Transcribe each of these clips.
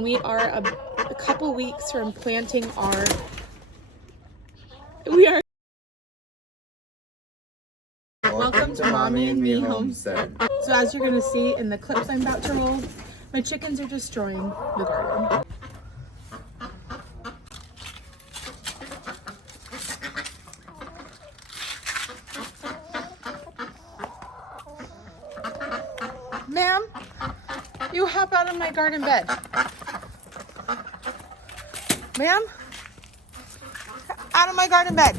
We are a couple weeks from planting our, welcome to Mommy and Me Homestead. So as you're gonna see in the clips I'm about to roll, my chickens are destroying the garden. Ma'am, you hop out of my garden bed. Ma'am, out of my garden bed.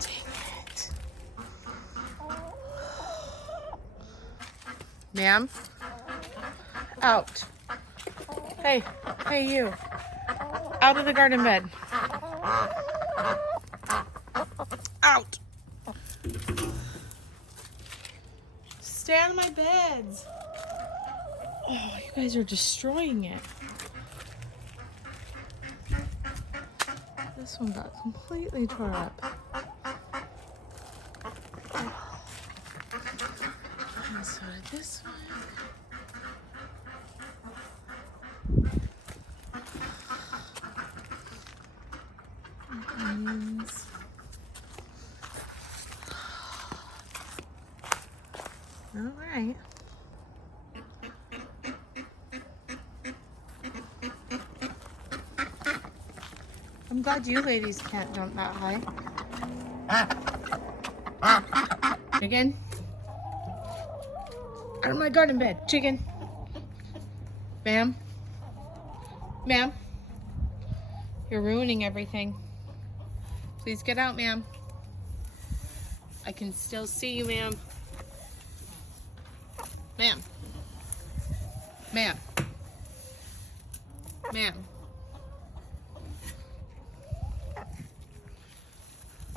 Dang it. Ma'am, out. Hey, you. Out of the garden bed. Out. Stay on my beds. Oh, you guys are destroying it. This one got completely tore up. And so did this one. Onions. All right. I'm glad you ladies can't jump that high. Chicken. Out of my garden bed. Chicken. Ma'am. Ma'am. You're ruining everything. Please get out, ma'am. I can still see you, ma'am. Ma'am. Ma'am. Ma'am.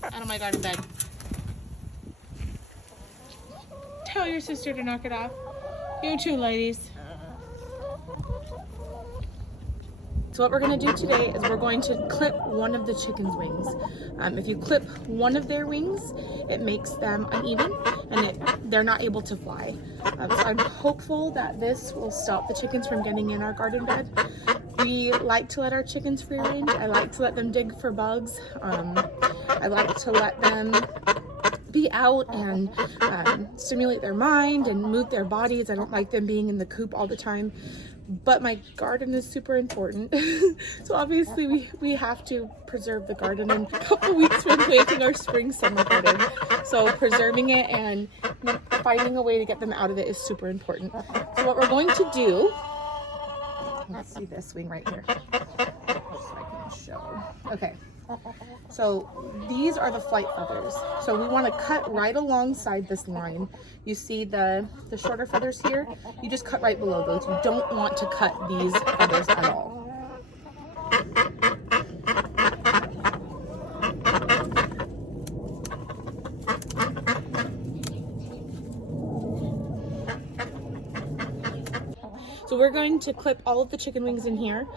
Out of my garden bed. Tell your sister to knock it off. You too, ladies. So what we're going to do today is we're going to clip one of the chicken's wings. If you clip one of their wings, it makes them uneven and they're not able to fly. So I'm hopeful that this will stop the chickens from getting in our garden bed. We like to let our chickens free range. I like to let them dig for bugs. I like to let them be out and stimulate their mind and move their bodies. I don't like them being in the coop all the time. But my garden is super important. So obviously we have to preserve the garden in a couple weeks from planting our spring summer garden. So preserving it and finding a way to get them out of it is super important. So what we're going to do, let's see this wing right here. So I can show. Okay. So these are the flight feathers. So we want to cut right alongside this line. You see the shorter feathers here? You just cut right below those. You don't want to cut these feathers at all. So we're going to clip all of the chicken wings in here.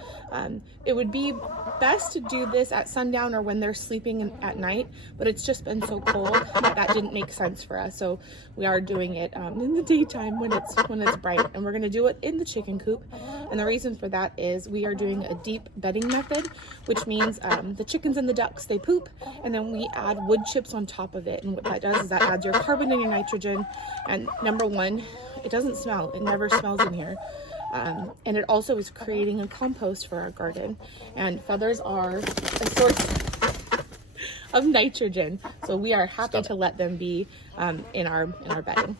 It would be best to do this at sundown or when they're sleeping at night, but it's just been so cold that didn't make sense for us. So we are doing it in the daytime when it's bright, and we're gonna do it in the chicken coop. And the reason for that is we are doing a deep bedding method, which means the chickens and the ducks, they poop, and then we add wood chips on top of it. And what that does is that adds your carbon and your nitrogen. And number one, it doesn't smell. It never smells in here. And it also is creating a compost for our garden, and feathers are a source of nitrogen, so we are happy to let them be in our bedding.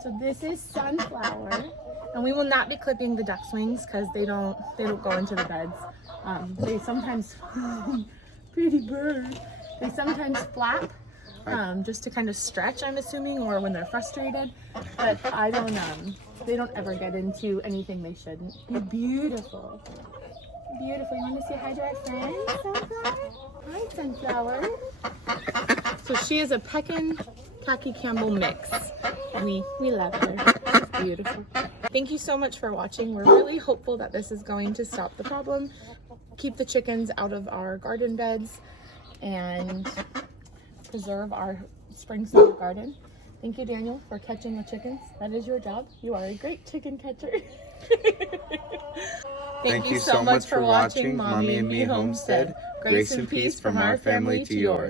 So this is sunflower, and we will not be clipping the duck's wings because they don't go into the beds. They sometimes pretty bird. They sometimes flap just to kind of stretch, I'm assuming, or when they're frustrated. But I don't, they don't ever get into anything they shouldn't. They're beautiful. Beautiful. You want to say hi to our friend, Sunflower? Hi, Sunflower. So she is a Pekin Khaki Campbell mix. We love her. She's beautiful. Thank you so much for watching. We're really hopeful that this is going to stop the problem. keep the chickens out of our garden beds and preserve our spring summer garden. Thank you, Daniel, for catching the chickens. That is your job. You are a great chicken catcher. Thank you so much for watching Mommy and Me Homestead. Grace and peace from our family to yours.